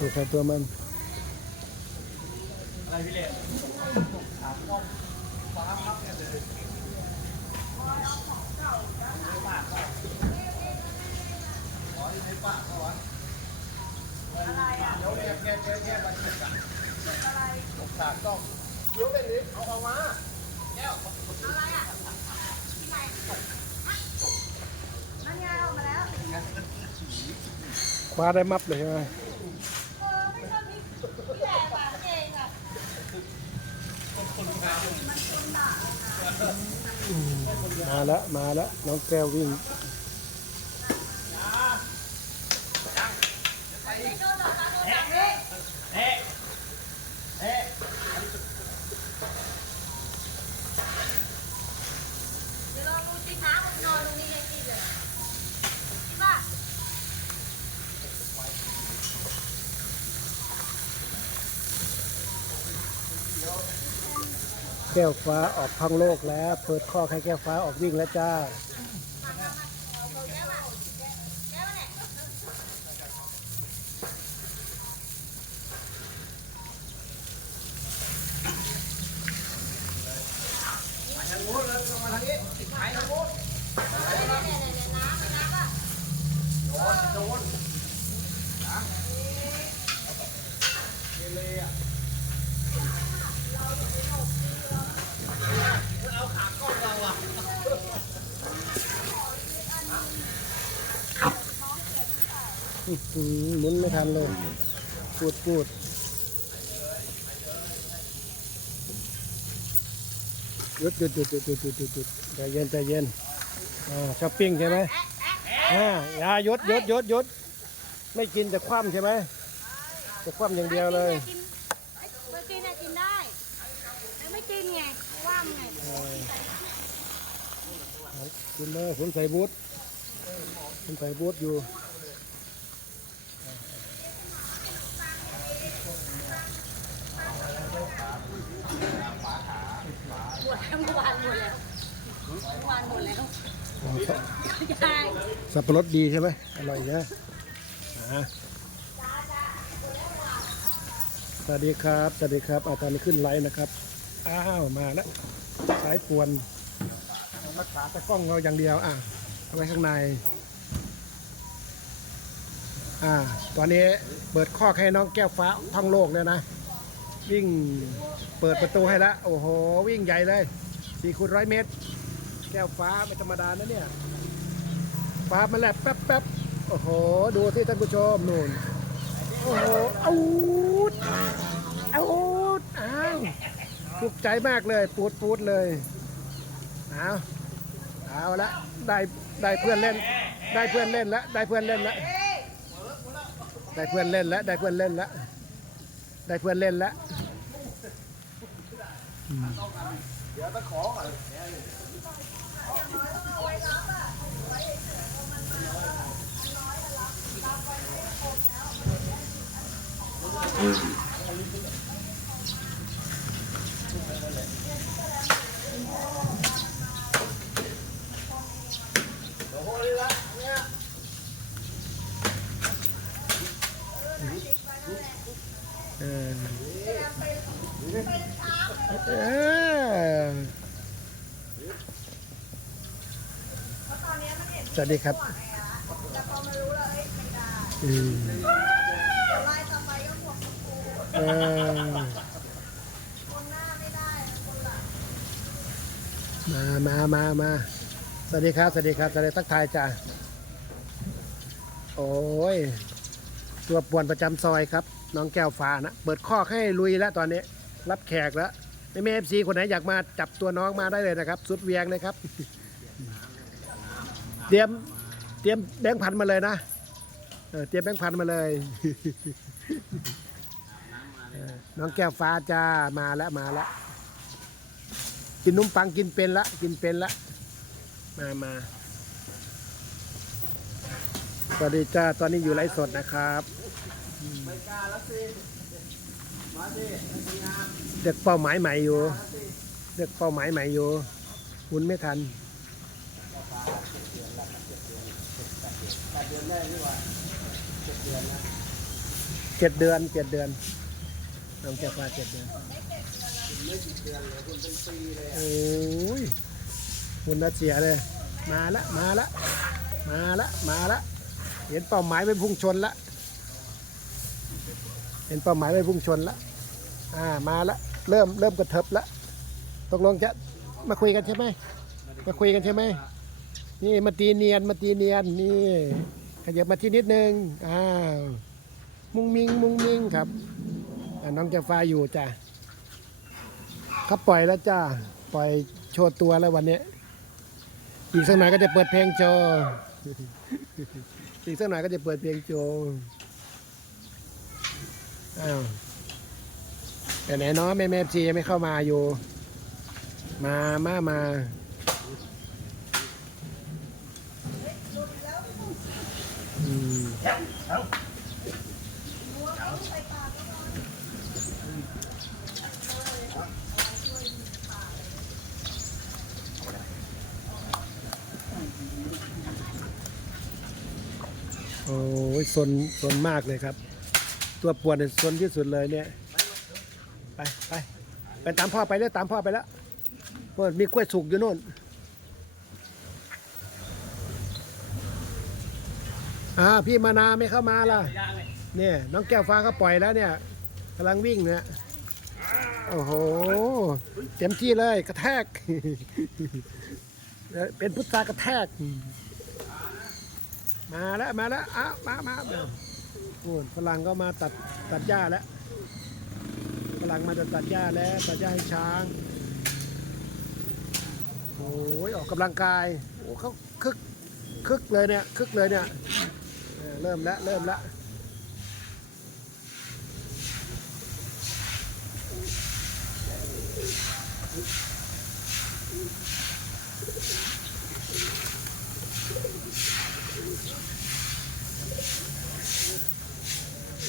ตัวใครตัวมันอะไรพี่เล็กนั่นไงออกมาแล้วคว้าได้มับเลยใช่ไหม แล้วมาแล้วน้องแก้ววิ่งเดี๋ยวลองดูสิคะนอนตรงนี้ยังกินเลย แก้วฟ้าออกพังโลกแล้ว เปิดข้อให้แก้วฟ้าออกวิ่งแล้วจ้าเอาแก้วมาแก้วมาเนี่ยมาทางนู้นแล้วมาทางนี้ไปทางนู้น เนี่ยเนี่ยเนี่ยน้ำน้ำอะ โดนโดนนะเกเรอะเอาขากล้องเราอะ อื้อหือหมุนไม่ทันเลยพูดพูดหยุดหยุดหยุดหยุดหยุดหยุดหยุดหยุดใจเย็นใจเย็นอ่าช้อปปิ้งใช่ไหมอ่าอย่าหยุดหยุดหยุดหยุดไม่กินจะคว่ำใช่ไหมจะคว่ำอย่างเดียวเลยกินไอ้เมื่อกินน่ะกินได้แต่ไม่กินไงว่ามไงกินเลยผมใส่บูทผมใส่บูทอยู่ หมดแล้วเมื่อวานหมดแล้วเมื่อวาน หมดแล้วอ๋อสับใช่สับปะรดดีใช่ไหมอร่อยนะอ่าสวัสดีครับสวัสดีครับ อาตอนนี้ขึ้นไลฟ์นะครับ อ้าวมาแล้วสายปวนรักษาแต่กล้องเราอย่างเดียว อะเอาไว้ข้างใน อ่า ตอนนี้เปิดข้อกให้น้องแก้วฟ้าท่องโลกเลยนะ วิ่งเปิดประตูให้ล้วโอ้โห วิ่งใหญ่เลยสี่คูณร้อยเมตร ก้วฟ้าไม่ธรรมดานะเนี่ยฟ้ามันแลบแป๊บแป๊บโอ้โห ดูที่ท่านผู้ชมนู่น โอ้โหเอาดเอาดอ้าวถูกใจมากเลยปูดปูดเลยเอาเอาละได้ได้เพื่อนเล่น ได้เพื่อนเล่นแล้วได้เพื่อนเล่นแล้วได้เพื่อนเล่นแล้วได้เพื่อนเล่นแล้วได้เพื่อนเล่นแล้วเดี๋ยวไปขอก่อน Mm-hmm. สวัสดีครับอืมเออมามามามาสวัสดีครับ สวัสดีครับสวัสดีทักทายจ้าโอ้ย ตัวป่วนประจำซอยครับ น้องแก้วฟ้านะ เปิดข้อให้ลุยแล้วตอนนี้ รับแขกแล้วไม่มีเอฟซีคนไหนอยากมาจับตัวน้องมาได้เลยนะครับ สุดเวียงเลยครับ เตรียมเตรียมแบงค์พันมาเลยนะเออเตรียมแบงค์พันมาเลย น้องแก้วฟ้าจ้ามาแล้วมาแล้วกินนุ่มปังกินเป็นละกินเป็นละมามาสวัสดีจ้าตอนนี้อยู่ไลฟ์สดนะครับไม่กล้าแล้วสิมาสิเลือกเป้าหมายใหม่อยู่เลือกเป้าหมายใหม่อยู่หมุนไม่ทัน เดือนได้ดีกว่าเจ็ดเดือนนะเจ็ดเดือนเจ็ดเดือนน้องแก้วฟ้าเจ็ดเดือนไม่กี่เดือนเลยคุณเป็นปีเลยโอ้ยคุณน่าเสียเลย มาละมาละมาละมาละเห็นเป้าหมายไปพุ่งชนละเห็นเป้าหมายไปพุ่งชนละอ่ามาละเริ่มเริ่มกระเทิบละตกลงจะมาคุยกันใช่ไหมมาคุยกันใช่ไหมนี่มาตีเนียนมาตีเนียนนี่ ขยับมาที่นิดนึงอ้าวมุงมิงมุงมิงครับน้องจะฟ้าอยู่จ้ะเขาปล่อยแล้วจ้าปล่อยโชว์ตัวแล้ววันนี้ อีกสักหน่อยก็จะเปิดเพลงโชว์อีกสักหน่อยก็จะเปิดเพลงโชว์อ้าวแต่ไหนเนาะแม่แม่ซีไม่เข้ามาอยู่ มามามาอืม โอ้ยสนสนมากเลยครับ ตัวปวดเนี่ยสนที่สุดเลยเนี่ย ไปไปไปตามพ่อไปแล้วตามพ่อไปแล้วเพราะมีกล้วยสุกอยู่โน่น อ่าพี่มานาไม่เข้ามาล่ะ เนี่ยน้องแก้วฟ้าเขาปล่อยแล้วเนี่ยกำลังวิ่งเนี่ยโอ้โห เต็มที่เลยกระแทก เป็นพุทธากระแทก มาแล้วมาแล้วอ้าวมามามาโอ้ฝรั่งก็มาตัดตัดหญ้าแล้วฝรั่งมาจะตัดหญ้าแล้วตัดหญ้าให้ช้างโอ้ยออกกำลังกายโอ้เขาคึกคึกเลยเนี่ยคึกเลยเนี่ย เริ่มแล้วเริ่มแล้ว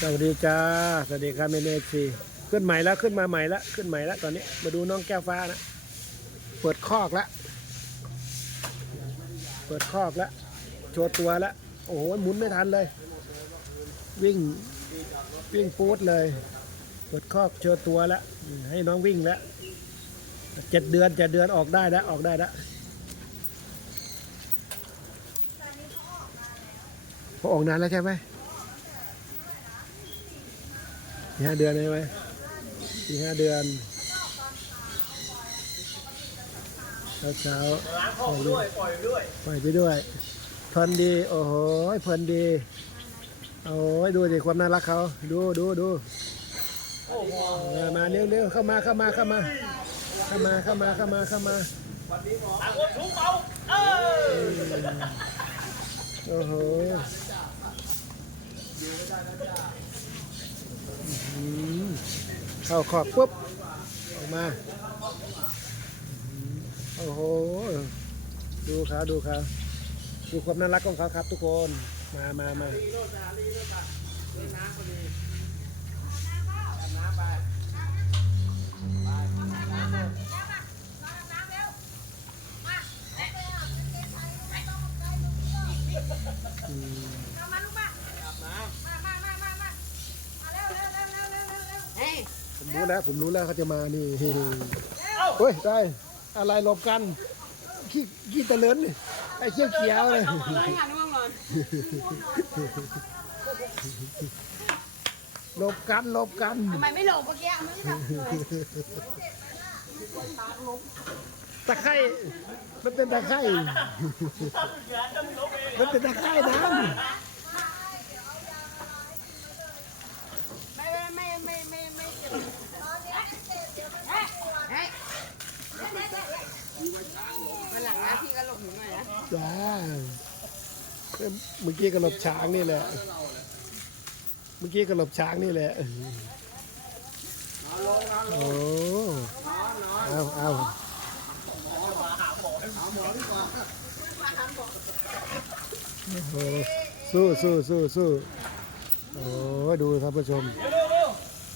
สวัสดีจ้า สวัสดีครับเมเนซีขึ้นใหม่แล้วขึ้นมาใหม่แล้วขึ้นใหม่แล้วตอนนี้มาดูน้องแก้วฟ้านะเปิดคอกแล้วเปิดคอกแล้วโชว์ตัวแล้ว โอ้โหหมุนไม่ทันเลย วิ่งวิ่งปูดเลยเปิดคอกโชว์ตัวแล้วอืมให้น้องวิ่งแล้วเจ็ดเดือนเจ็ดเดือนออกได้แล้วออกได้แล้วพอออกนานแล้วใช่ไหมสี่ห้าเดือนใช่ไหมสี่ห้าเดือนเช้าเช้าๆล้างคอกด้วยปล่อยด้วยปล่อยไปด้วย เพลินดี โอ้โหเพลินดี โอ้ยดูดิความน่ารักเขา ดูดูดูโอ้โหเออมาเร็วเร็วเข้ามาเข้ามาเข้ามา เข้ามาเข้ามาเข้ามาเข้ามาต่างคนสูงเบาเออโอ้โหเข้าขอบปุ๊บออกมา โอ้โห ดูเขาดูเขา ดูความน่ารักของเขาครับ ทุกคนมามามาลีโรจาลีโรจาเล่นน้ำพอดีอาบน้ำไปไปน้ำเลยอืมมาลูกมาอาบน้มามามามามามาเร็วเร็วเร็วเร็วเร็วเร็วเร็วเฮ้ยผมรู้แล้ว ผมรู้แล้วเขาจะมานี่เฮ้ยได้อะไรหลบกันขี้ขี้ตะเลินนี่ ไอ้เขี้ยวเขียวเลยหันง่วงนอนหลบกันหลบกันทำไมไม่หลบเมื่อกี้ไม่ได้ทำเลยตะไคร่มันเป็นตะไคร่มันเป็นตะไคร่น้ไม่ไม่ไม่ไม่ไม่ไม่เจ็บเฮ้ยเฮ้ยวันหลังนะพี่ก็หลบหนูหน่อยนะำ จ้าเมื่อกี้ก็หลบช้างนี่แหละ เมื่อกี้ก็หลบช้างนี่แหละโอ้เอาเอาเอาหมอดีกว่าสู้สู้สู้สู้โอ้ดูท่านผู้ชม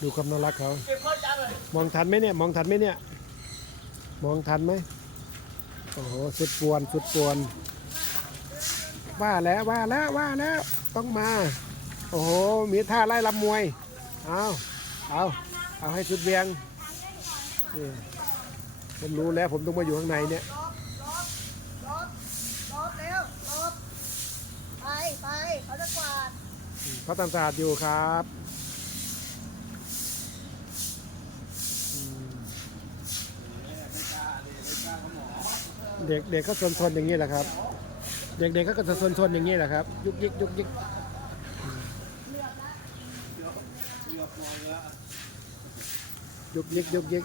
ดูความน่ารักเขา มองทันไหมเนี่ย มองทันไหมเนี่ย มองทันไหม โอ้โหสุดปวนสุดปวนว่าแล้วว่าแล้วว่าแล้วต้องมา โอ้โห มีท่าไล่ลำมวย เอาเอาเอาให้สุดเวียงนี่ผมรู้แล้วผมต้องมาอยู่ข้างในเนี่ยลบลบลบเร็วลบไปไปเขาจะกวาดเขาทำสะอาดอยู่ครับ เด็กเด็กก็ซนๆอย่างนี้แหละครับ เด็กๆก็จะซนๆอย่างนี้แหละครับ ยุกยิกยุกยิกยุกยิกยุกยิก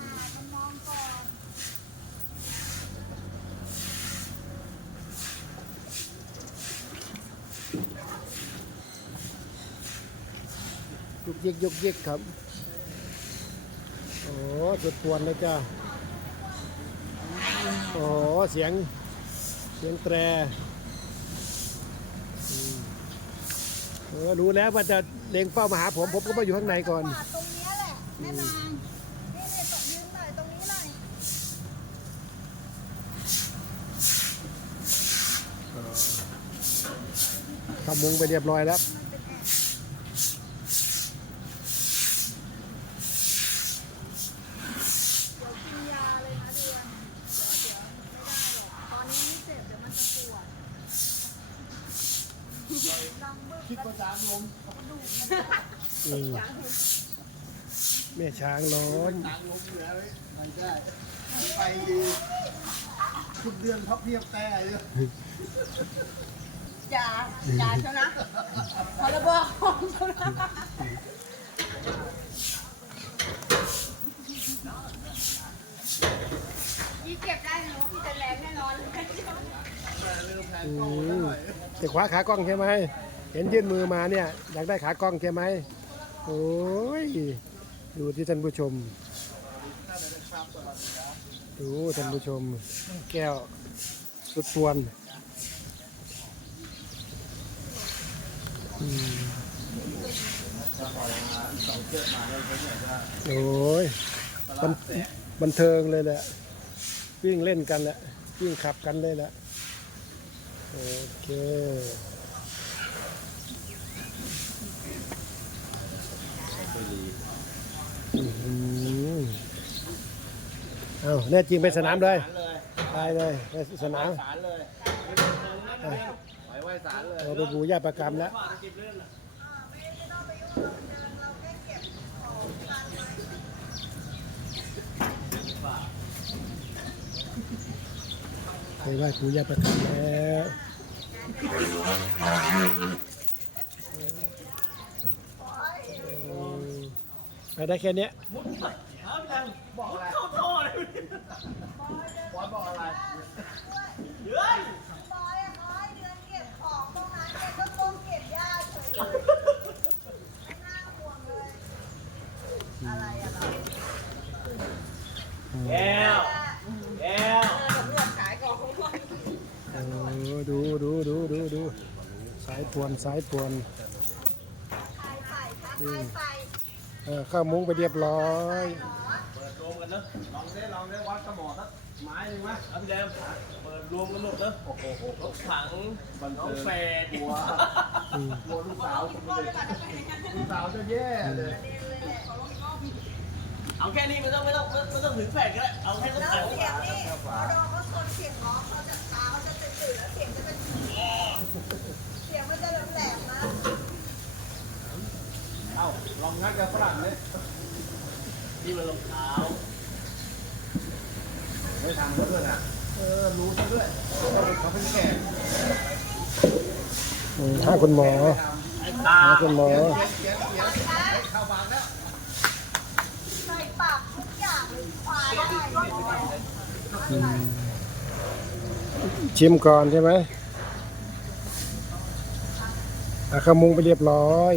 ยุกยิกยุกยิกครับ โอ้สุดปวนเลยจ้า อ้เสียงเสียงแตรอืมเออรู้แล้วว่าจะเล็งเป้ามาหาผม ผมก็มาอยู่ข้างในก่อนกวาดตรงเนี้ยแหละแม่นางนี่นี่ตกยืนหน่อยตรงนี้หน่อยทำมุงไปเรียบร้อยแล้ว กินยาเลยนะเดือนเดี๋ยวเดี๋ยวไม่ได้หรอกตอนนี้ไม่เจ็บเดี๋ยวมันจะปวดดังบึ้ง คิด ภาษาลมอืมแม่ช้างร้อนต่างลมเหนือเลยไม่ได้ไปทุกเดือนพับเพียบแต่เลยอย่าอย่าเชียวนะพอระเบิดของเชียวนะยี่เก็บได้หนูพี่จะแรงแน่นอนเลยอืมจะคว้าขากล้องใช่ไหม เห็นยื่นมือมาเนี่ย อยากได้ขากล้องใช่ไหมโอ้ยดูที่ท่านผู้ชม ดูท่านผู้ชม แก้วสุดปวนโอ้ยบันบันเทิงเลยแหละ วิ่งเล่นกันแหละ วิ่งขับกันเลยแหละ โอเค อื้อหือ เอาแน่จริงไปสนามเลยศาลเลยไปเลยไปสนามศาลเลยไปไหว้ศาลเลยเราไปบูญาประกรรมแล้วไปไหว้ปู่ย่าประกรรมแล้ว ไปได้แค่เนี้ยบอกอะไรเข้าท่อเลยบอสบอกอะไรบอยอะเขาให้เดือนเก็บของตรงนั้นเด็กก็ก้มเก็บยาเฉยเลยไม่น่าห่วงเลย อะไรอะเราแก้วแก้วตำรวจขายของของมันโอ้ดูดูดูดูดูสายปวนสายปวนขายไข่ทักขายไข่ เออเข้ามุ้งไปเรียบร้อย เปิดรวมกันเนอะลองได้ลองได้วัดกระหมอสักไม้หนึ่งไหมเอาพี่แดมเปิดรวมกันหมดเนอะโอ้โหรถถังบันน้องแฟดกลัวอืมกลัวลูกสาวผมเลยลูกสาวจะแย่เลยเอาแค่นี้ไม่ต้องไม่ต้องไม่ต้องถึงแฝดก็ได้เอาแค่รถแล้วถังเสียงนี่พอดอเขาชนเสียงน้องเขาจะตาเขาจะตื่นๆแล้วเสียงจะเป็นเสียงมันจะแหลมๆนะ เอ้าลองงัดกับฝรั่งเลยนี่มันรองเท้าไม่ทำเขาด้วยนะเออรู้ซะด้วยเขาเป็นแขกอืมหาคุณหมอตาหาคุณหมอเข้าบางแล้วใส่ปากทุกอย่างเลยควายได้อืมชิมก่อนใช่ไหมเอาเข้ามุ้งไปเรียบร้อย